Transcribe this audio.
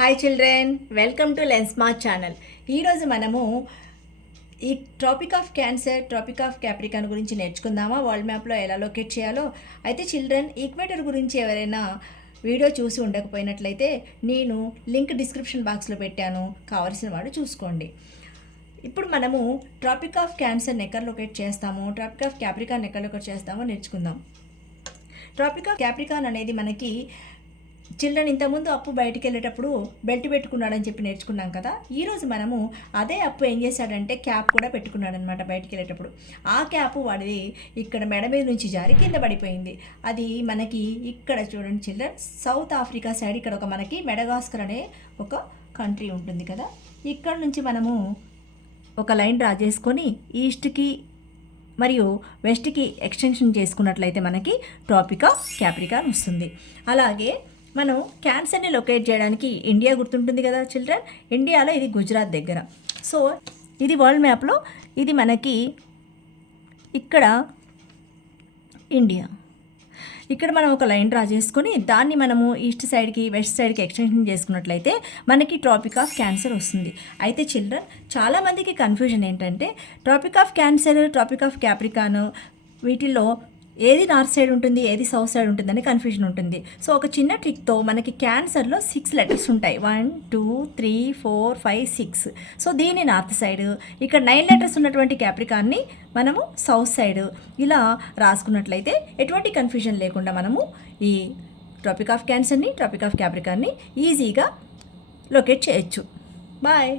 Hi children, welcome to lens smart channel. ఈరోజు మనము ఈ tropic of Cancer, tropic of Capricorn గురించి నేర్చుకుందామా, వరల్డ్ మ్యాప్లో ఎలా లొకేట్ చేయాలో. అయితే చిల్డ్రన్, ఈక్వేటర్ గురించి ఎవరైనా వీడియో చూసి ఉండకపోయినట్లయితే నేను లింక్ డిస్క్రిప్షన్ బాక్స్లో పెట్టాను, కావాల్సిన వాడు చూసుకోండి. ఇప్పుడు మనము ట్రాపిక్ ఆఫ్ క్యాన్సర్ని ఎక్కడ లొకేట్ చేస్తాము, ట్రాపిక్ ఆఫ్ క్యాప్రికాన్ ఎక్కడ లొకేట్ చేస్తామో నేర్చుకుందాం. ట్రాపిక్ ఆఫ్ క్యాప్రికాన్ అనేది మనకి చిల్డ్రన్ ఇంతకుముందు అప్పు బయటికి వెళ్ళేటప్పుడు బెల్ట్ పెట్టుకున్నాడని చెప్పి నేర్చుకున్నాం కదా. ఈరోజు మనము అదే అప్పు ఏం చేశాడంటే క్యాప్ కూడా పెట్టుకున్నాడనమాట బయటికి వెళ్ళేటప్పుడు. ఆ క్యాప్ వాడిది ఇక్కడ మెడ మీద నుంచి జారి కింద పడిపోయింది. అది మనకి ఇక్కడ చూడండి చిల్డ్రన్, సౌత్ ఆఫ్రికా సైడ్ ఇక్కడ ఒక మనకి మెడగాస్కర్ అనే ఒక కంట్రీ ఉంటుంది కదా. ఇక్కడ నుంచి మనము ఒక లైన్ డ్రా చేసుకొని ఈస్ట్కి మరియు వెస్ట్కి ఎక్స్టెన్షన్ చేసుకున్నట్లయితే మనకి ట్రాపిక్ ఆఫ్ క్యాప్రికాన్ వస్తుంది. అలాగే మనం క్యాన్సర్ని లొకేట్ చేయడానికి ఇండియా గుర్తుంటుంది కదా చిల్డ్రన్. ఇండియాలో ఇది గుజరాత్ దగ్గర. సో ఇది వరల్డ్ మ్యాప్లో ఇది మనకి ఇక్కడ ఇండియా. ఇక్కడ మనం ఒక లైన్ డ్రా చేసుకొని దాన్ని మనము ఈస్ట్ సైడ్కి వెస్ట్ సైడ్కి ఎక్స్టెన్షన్ చేసుకున్నట్లయితే మనకి ట్రాపిక్ ఆఫ్ క్యాన్సర్ వస్తుంది. అయితే చిల్డ్రన్, చాలామందికి కన్ఫ్యూజన్ ఏంటంటే tropic of Cancer, tropic of Capricorn వీటిల్లో ఏది నార్త్ సైడ్ ఉంటుంది, ఏది సౌత్ సైడ్ ఉంటుందని కన్ఫ్యూజన్ ఉంటుంది. సో ఒక చిన్న ట్రిక్తో మనకి క్యాన్సర్లో 6 లెటర్స్ ఉంటాయి, 1 2 3 4 5 6. సో దీన్ని నార్త్ సైడ్, ఇక్కడ 9 లెటర్స్ ఉన్నటువంటి క్యాప్రికాన్ని మనము సౌత్ సైడ్ ఇలా రాసుకున్నట్లయితే ఎటువంటి కన్ఫ్యూజన్ లేకుండా మనము ఈ ట్రాపిక్ ఆఫ్ క్యాన్సర్ని, ట్రాపిక్ ఆఫ్ క్యాప్రికాన్ని ఈజీగా లొకేట్ చేయొచ్చు. బాయ్.